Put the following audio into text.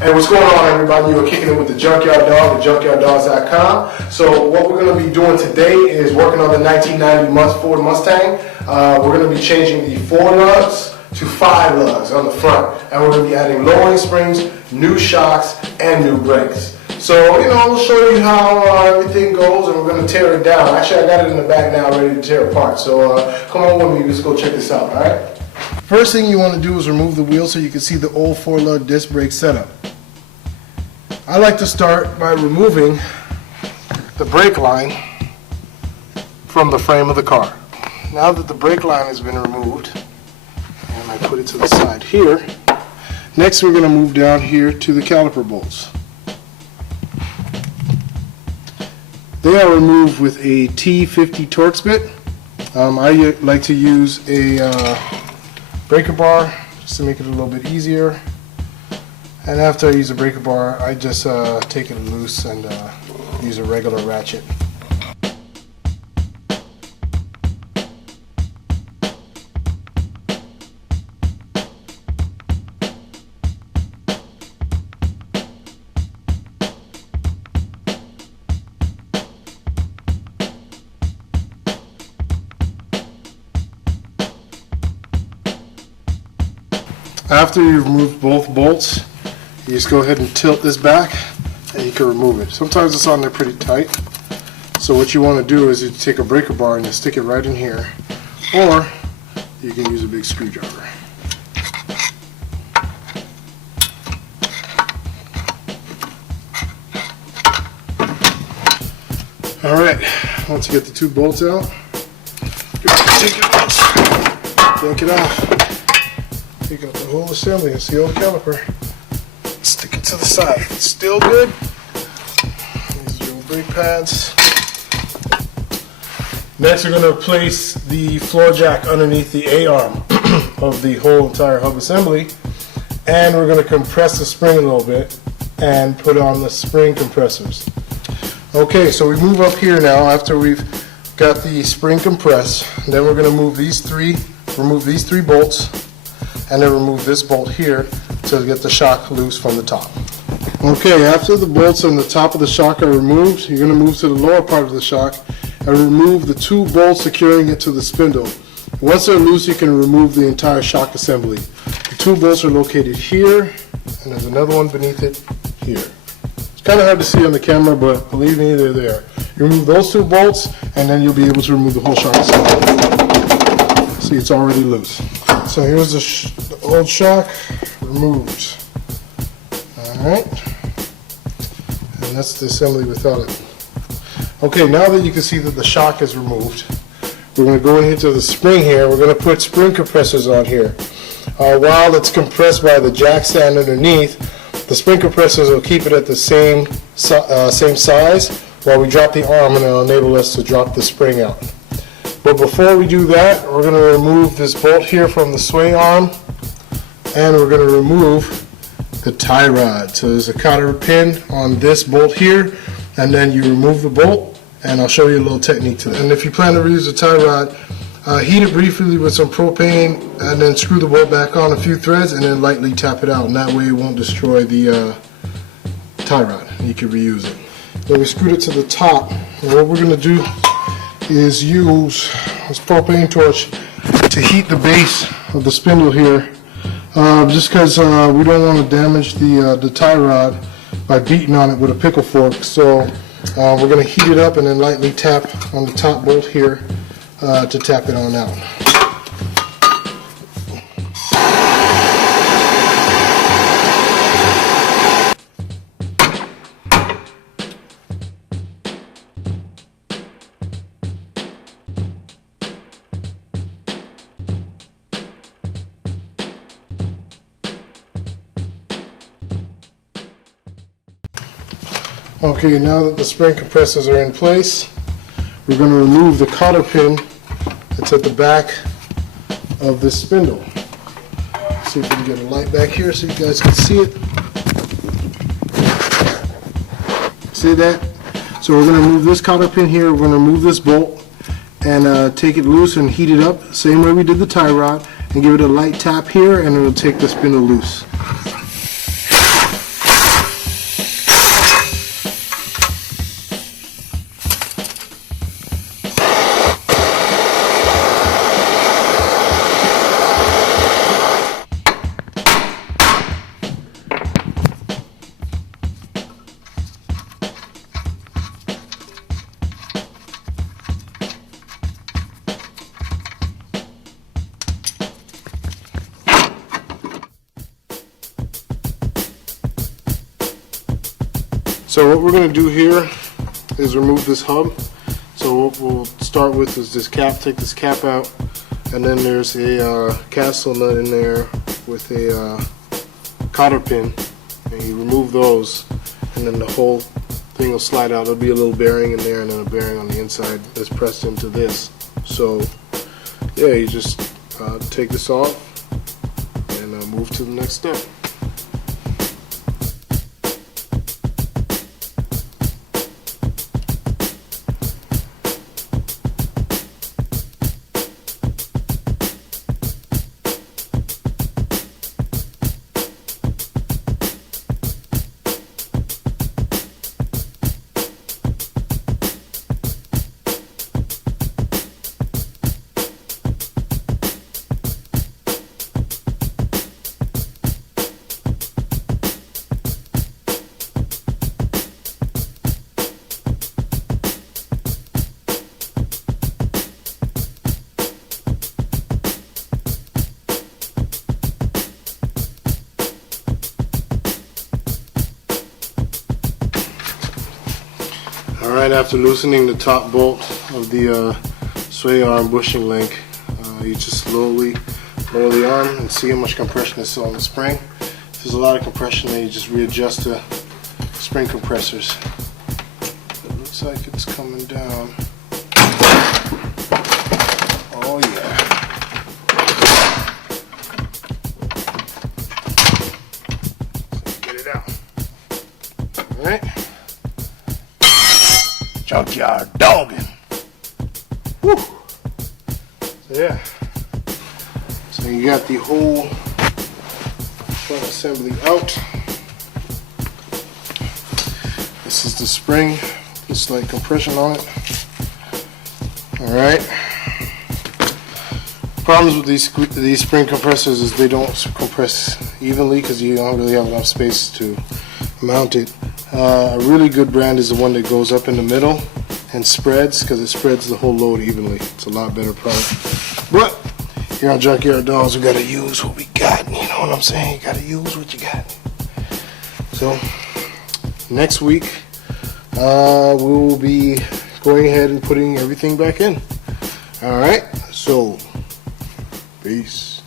Hey, what's going on, everybody? You're kicking it with the Junkyard Dog at junkyarddogs.com. So what we're going to be doing today is working on the 1990 Ford Mustang. We're going to be changing the 4 lugs to 5 lugs on the front. And we're going to be adding lowering springs, new shocks, and new brakes. So, we'll show you how everything goes, and we're going to tear it down. Actually, I got it in the back now ready to tear apart. So come on with me, let's go check this out, all right? First thing you want to do is remove the wheel so you can see the old 4-lug disc brake setup. I like to start by removing the brake line from the frame of the car. Now that the brake line has been removed, and I put it to the side here, next we're going to move down here to the caliper bolts. They are removed with a T50 Torx bit. I like to use a breaker bar just to make it a little bit easier. And after I use a breaker bar, I just take it loose and use a regular ratchet. After you've removed both bolts, you just go ahead and tilt this back and you can remove it. Sometimes it's on there pretty tight. So what you want to do is you take a breaker bar and you stick it right in here, or you can use a big screwdriver. Alright, once you get the 2 bolts out, take it out, yank it off. Take out the whole assembly. It's the old caliper. Stick it to the side. It's still good. These are your brake pads. Next, we're going to place the floor jack underneath the A-arm of the whole entire hub assembly, and we're going to compress the spring a little bit and put on the spring compressors. Okay, so we move up here now after we've got the spring compressed. Then we're going to remove these three bolts, and then remove this bolt here to get the shock loose from the top. Okay, after the bolts on the top of the shock are removed, you're going to move to the lower part of the shock and remove the 2 bolts securing it to the spindle. Once they're loose, you can remove the entire shock assembly. The 2 bolts are located here, and there's another one beneath it here. It's kind of hard to see on the camera, but believe me, they're there. You remove those 2 bolts, and then you'll be able to remove the whole shock assembly. See, it's already loose. So here's the old shock removed. Alright. And that's the assembly without it. Okay, now that you can see that the shock is removed, we're going to go into the spring here. We're going to put spring compressors on here. While it's compressed by the jack stand underneath, the spring compressors will keep it at the same size while we drop the arm, and it'll enable us to drop the spring out. But before we do that, we're going to remove this bolt here from the sway arm, and we're going to remove the tie rod. So there's a cotter pin on this bolt here, and then you remove the bolt, and I'll show you a little technique to that. And if you plan to reuse the tie rod, heat it briefly with some propane, and then screw the bolt back on a few threads, and then lightly tap it out, and that way it won't destroy the tie rod. You can reuse it. Then we screwed it to the top, and what we're going to do is use this propane torch to heat the base of the spindle here, just because we don't want to damage the tie rod by beating on it with a pickle fork. So we're going to heat it up and then lightly tap on the top bolt here to tap it on out. Okay, now that the spring compressors are in place, we're going to remove the cotter pin that's at the back of this spindle. See if we can get a light back here so you guys can see it. See that? So we're going to remove this cotter pin here, we're going to remove this bolt and take it loose and heat it up, same way we did the tie rod, and give it a light tap here and it will take the spindle loose. So what we're going to do here is remove this hub. So what we'll start with is this cap. Take this cap out, and then there's a castle nut in there with a cotter pin, and you remove those, and then the whole thing will slide out. There'll be a little bearing in there, and then a bearing on the inside that's pressed into this. So yeah, you just take this off and move to the next step. Alright, after loosening the top bolt of the sway arm bushing link, you just slowly lower the arm and see how much compression is still on the spring. If there's a lot of compression, then you just readjust the spring compressors. It looks like it's coming down. Oh yeah. So get it out. Alright. Junkyard dogging. Woo! So yeah. So you got the whole front assembly out. This is the spring. Just like compression on it. Alright. Problems with these spring compressors is they don't compress evenly because you don't really have enough space to mount it. A really good brand is the one that goes up in the middle and spreads, because it spreads the whole load evenly. It's a lot better product. But here on Junkyard Dogs, we gotta use what we got. You know what I'm saying? You gotta use what you got. So next week we will be going ahead and putting everything back in. All right. So peace.